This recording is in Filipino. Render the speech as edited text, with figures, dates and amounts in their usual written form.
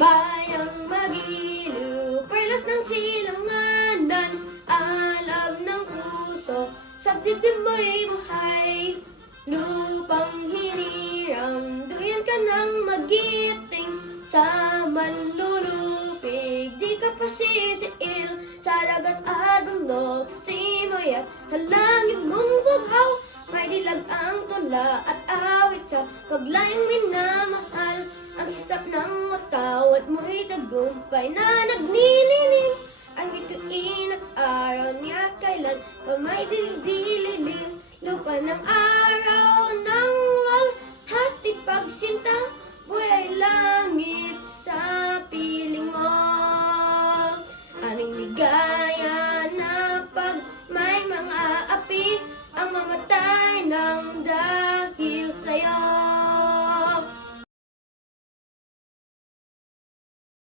Bayang magiliw, perlas ng silanganan, alab ng puso, sa dibdib mo'y buhay. Lupang hinirang, duyan ka ng magiting, sa manlulupig, di ka pasisiil, sa lagat at bundok, sa simoy at halangin mong bughaw. May dilag ang tula at awit sa paglayang minamahal. Ang stop ng matawat mo'y tagumpay na nagnininim. Ang bituin at araw niya kailan pa may dililim. Lupa ng araw